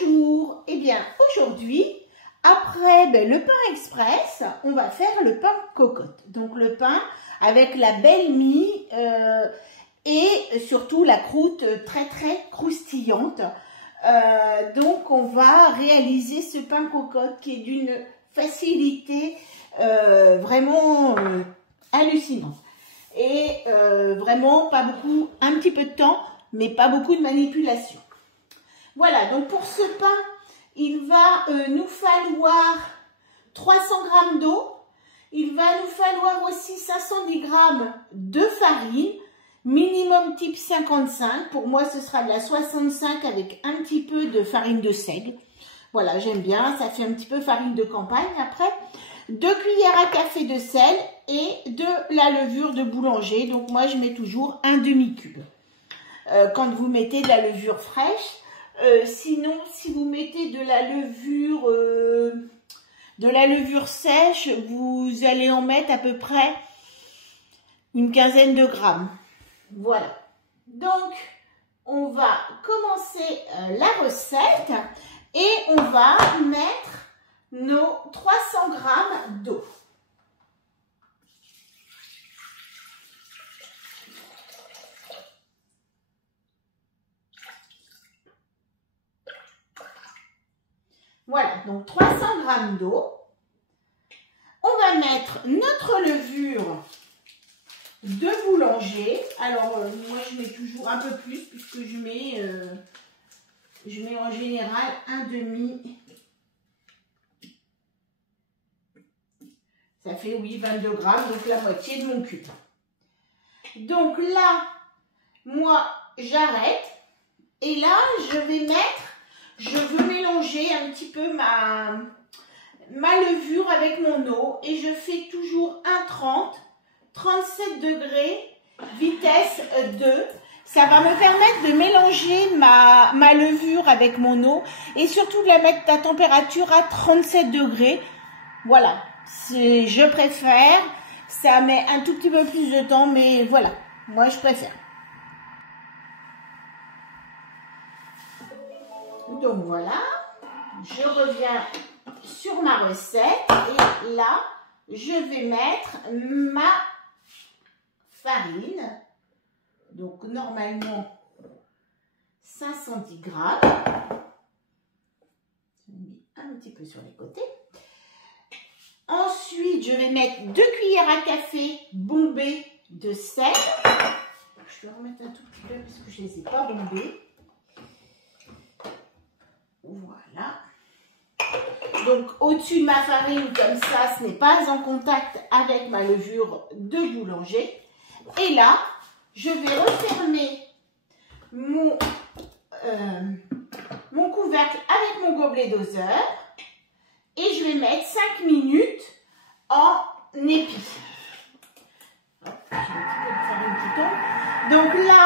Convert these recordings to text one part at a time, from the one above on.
Bonjour, eh bien aujourd'hui, après le pain express, on va faire le pain cocotte. Donc le pain avec la belle mie et surtout la croûte très croustillante. Donc on va réaliser ce pain cocotte qui est d'une facilité vraiment hallucinante. Et vraiment pas beaucoup, un petit peu de temps, mais pas beaucoup de manipulation. Voilà, donc pour ce pain, il va nous falloir 300 g d'eau. Il va nous falloir aussi 510 g de farine, minimum type 55. Pour moi, ce sera de la 65 avec un petit peu de farine de seigle. Voilà, j'aime bien, ça fait un petit peu farine de campagne. Après, 2 cuillères à café de sel et de la levure de boulanger. Donc moi, je mets toujours un demi-cube. Quand vous mettez de la levure fraîche, sinon, si vous mettez de la levure sèche, vous allez en mettre à peu près une quinzaine de grammes. Voilà. Donc, on va commencer la recette et on va mettre nos 300 g d'eau. Voilà, donc 300 g d'eau. On va mettre notre levure de boulanger. Alors, moi, je mets toujours un peu plus puisque je mets en général un demi. Ça fait, oui, 22 g, donc la moitié de mon cube. Donc là, moi, j'arrête. Et là, je veux mélanger un petit peu ma levure avec mon eau et je fais toujours 37 degrés, vitesse 2. Ça va me permettre de mélanger ma levure avec mon eau et surtout de la mettre à température à 37 degrés. Voilà, je préfère. Ça met un tout petit peu plus de temps, mais voilà, moi je préfère. Donc voilà, je reviens sur ma recette et là, je vais mettre ma farine. Donc normalement, 510 g. Je mets un petit peu sur les côtés. Ensuite, je vais mettre 2 cuillères à café bombées de sel. Je vais remettre un tout petit peu parce que je ne les ai pas bombées. Voilà. Donc, au-dessus de ma farine, comme ça, ce n'est pas en contact avec ma levure de boulanger. Et là, je vais refermer mon couvercle avec mon gobelet doseur. Et je vais mettre 5 minutes en épi. J'ai un petit peu de farine qui tombe. Donc là,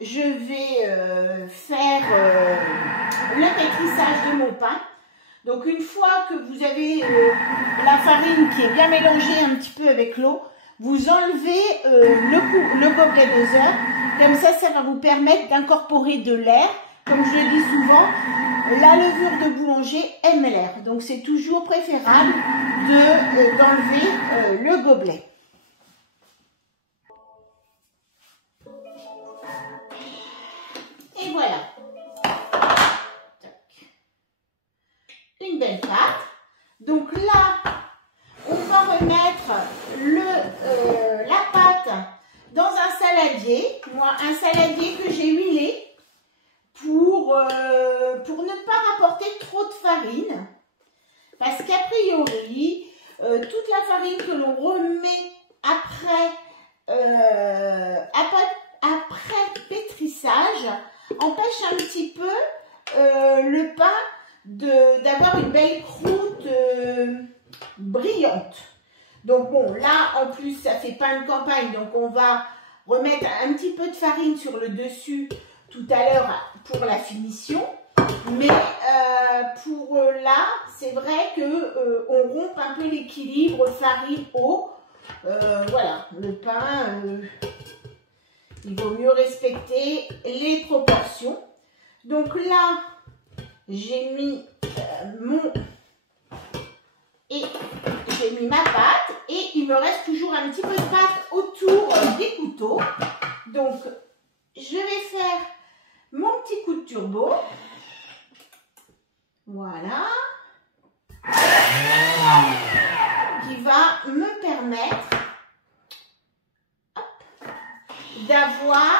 je vais faire le pétrissage de mon pain. Donc une fois que vous avez la farine qui est bien mélangée un petit peu avec l'eau, vous enlevez le gobelet doseur. Comme ça, ça va vous permettre d'incorporer de l'air. Comme je le dis souvent, la levure de boulanger aime l'air. Donc c'est toujours préférable d'enlever le gobelet. Et voilà. Une belle pâte. Donc là, on va remettre la pâte dans un saladier. Moi, un saladier que j'ai huilé pour ne pas rapporter trop de farine. Parce qu'a priori, toute la farine que l'on remet après pétrissage empêche un petit peu le pain d'avoir une belle croûte brillante. Donc bon, là en plus ça fait pain de campagne, donc on va remettre un petit peu de farine sur le dessus tout à l'heure pour la finition. Mais pour là, c'est vrai que on rompt un peu l'équilibre farine-eau. Voilà, le pain, il vaut mieux respecter les proportions. Donc là, j'ai mis j'ai mis ma pâte et il me reste toujours un petit peu de pâte autour des couteaux. Donc, je vais faire mon petit coup de turbo. Voilà. Qui va me permettre d'avoir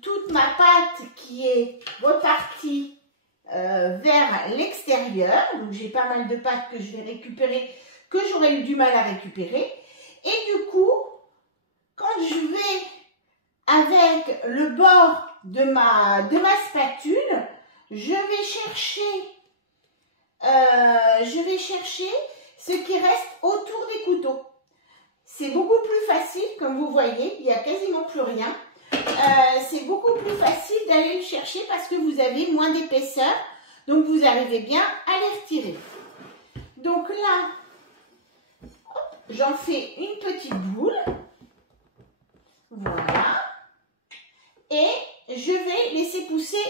toute ma pâte qui est repartie vers l'extérieur. Donc j'ai pas mal de pâte que je vais récupérer, que j'aurais eu du mal à récupérer. Et du coup, quand je vais avec le bord de ma spatule, je vais chercher ce qui reste autour des couteaux. C'est beaucoup plus facile, comme vous voyez, il n'y a quasiment plus rien. C'est beaucoup plus facile d'aller le chercher parce que vous avez moins d'épaisseur, donc vous arrivez bien à les retirer. Donc là, j'en fais une petite boule, voilà, et je vais laisser pousser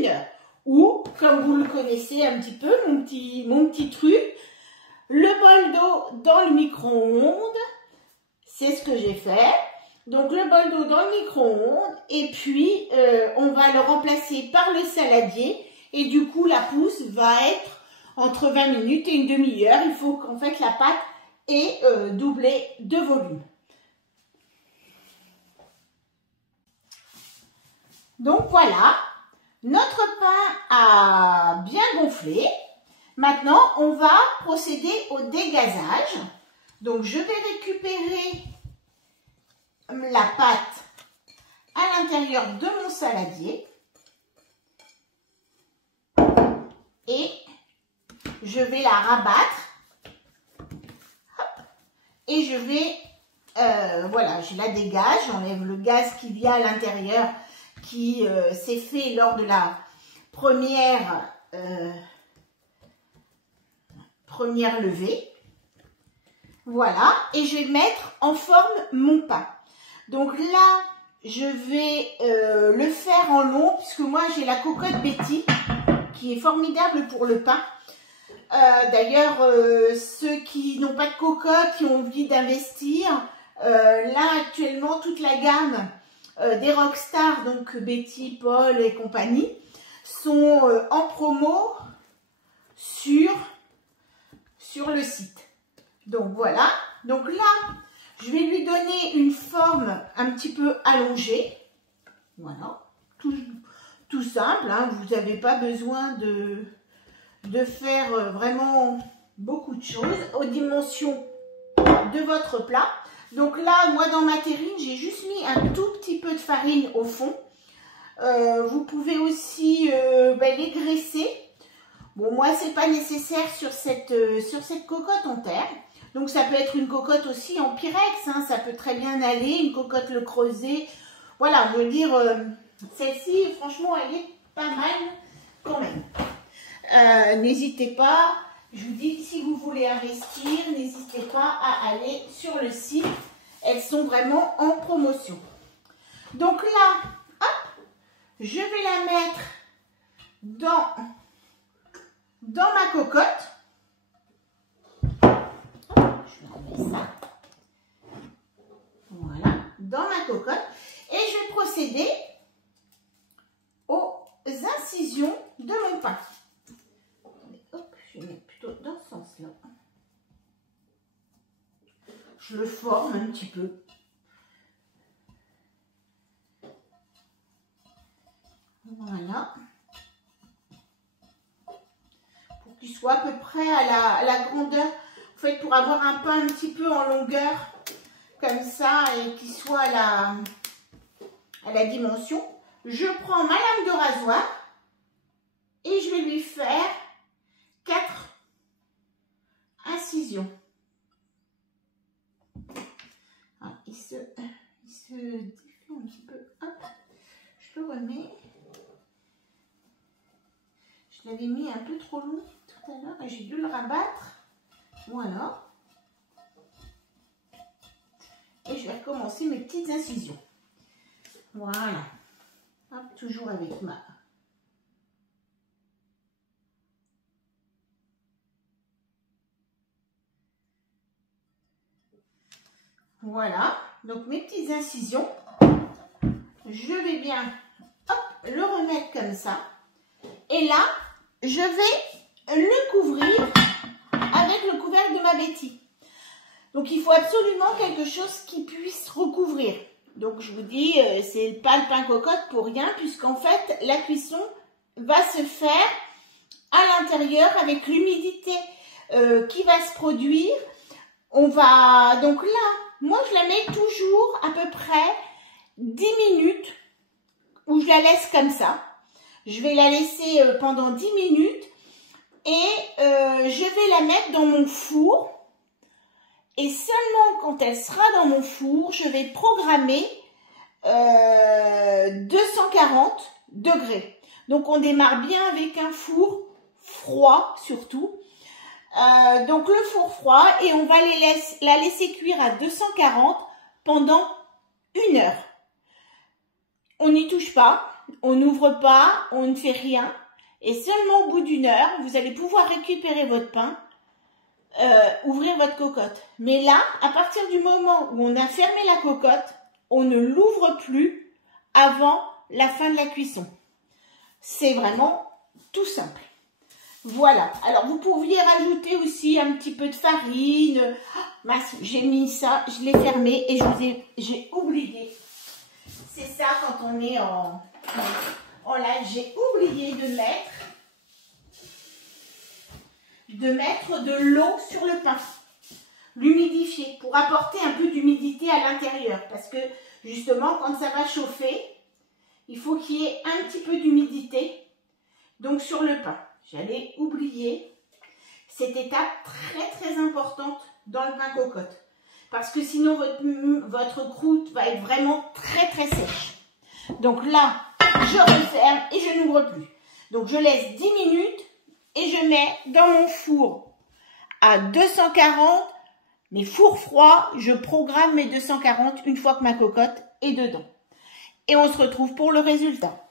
1 heure. Ou, comme vous le connaissez un petit peu, mon petit truc, le bol d'eau dans le micro-ondes, c'est ce que j'ai fait. Donc le bol d'eau dans le micro-ondes et puis on va le remplacer par le saladier et du coup la pousse va être entre 20 minutes et une demi-heure. Il faut qu'en fait la pâte ait doublé de volume. Donc voilà, notre pain a bien gonflé. Maintenant on va procéder au dégazage. Donc je vais récupérer la pâte à l'intérieur de mon saladier et je vais la rabattre. Hop, et je vais, voilà, je la dégage, j'enlève le gaz qu'il y a à l'intérieur qui s'est fait lors de la première levée. Voilà, et je vais mettre en forme mon pain. Donc là, je vais le faire en long, puisque moi j'ai la cocotte Betty, qui est formidable pour le pain. D'ailleurs, ceux qui n'ont pas de cocotte, qui ont envie d'investir, là actuellement, toute la gamme des Rockstar, donc Betty, Paul et compagnie, sont en promo sur le site. Donc voilà, donc là, je vais lui donner une forme un petit peu allongée. Voilà, tout simple, hein. Vous n'avez pas besoin de faire vraiment beaucoup de choses aux dimensions de votre plat. Donc là, moi dans ma terrine, j'ai juste mis un tout petit peu de farine au fond. Vous pouvez aussi les graisser. Bon, moi, c'est pas nécessaire sur cette cocotte en terre. Donc, ça peut être une cocotte aussi en pyrex, hein, ça peut très bien aller, une cocotte Le Creuset. Voilà, je veux dire, celle-ci, franchement, elle est pas mal quand même. N'hésitez pas, je vous dis, si vous voulez investir, n'hésitez pas à aller sur le site. Elles sont vraiment en promotion. Donc là, hop, je vais la mettre dans ma cocotte. Je vais enlever ça. Voilà, dans ma cocotte. Et je vais procéder aux incisions de mon pain. Hop, je vais mettre plutôt dans ce sens-là. Je le forme un petit peu. Voilà. Pour qu'il soit à peu près à la grandeur. En fait, pour avoir un pain un petit peu en longueur, comme ça, et qu'il soit à la dimension. Je prends ma lame de rasoir et je vais lui faire 4 incisions. Ah, il se défait un petit peu. Hop, je le remets. Je l'avais mis un peu trop long tout à l'heure et j'ai dû le rabattre. Voilà. Et je vais recommencer mes petites incisions. Voilà. Hop. toujours avec ma... Voilà, donc mes petites incisions, je vais bien le remettre comme ça. Et là, je vais le couvrir avec le couvercle de ma Betty. Donc, il faut absolument quelque chose qui puisse recouvrir. Donc, je vous dis, c'est pas le pain cocotte pour rien, puisqu'en fait, la cuisson va se faire à l'intérieur avec l'humidité qui va se produire. On va, donc là, moi, je la mets toujours à peu près 10 minutes où je la laisse comme ça. Je vais la laisser pendant 10 minutes et je vais la mettre dans mon four. Et seulement quand elle sera dans mon four, je vais programmer 240 degrés. Donc, on démarre bien avec un four froid surtout. Donc, le four froid et on va la laisser cuire à 240 pendant 1 heure. On n'y touche pas, on n'ouvre pas, on ne fait rien. Et seulement au bout d'1 heure, vous allez pouvoir récupérer votre pain, ouvrir votre cocotte. Mais là, à partir du moment où on a fermé la cocotte, on ne l'ouvre plus avant la fin de la cuisson. C'est vraiment tout simple. Voilà. Alors, vous pourriez rajouter aussi un petit peu de farine. Oh, mince, j'ai mis ça, je l'ai fermé et j'ai oublié. C'est ça quand on est en live. J'ai oublié de mettre de l'eau sur le pain. L'humidifier pour apporter un peu d'humidité à l'intérieur. Parce que justement, quand ça va chauffer, il faut qu'il y ait un petit peu d'humidité. Donc sur le pain. J'allais oublier cette étape très très importante dans le pain cocotte. Parce que sinon votre croûte va être vraiment très très sèche. Donc là, je referme et je n'ouvre plus. Donc je laisse 10 minutes et je mets dans mon four à 240. Mais four froid, je programme mes 240 une fois que ma cocotte est dedans. Et on se retrouve pour le résultat.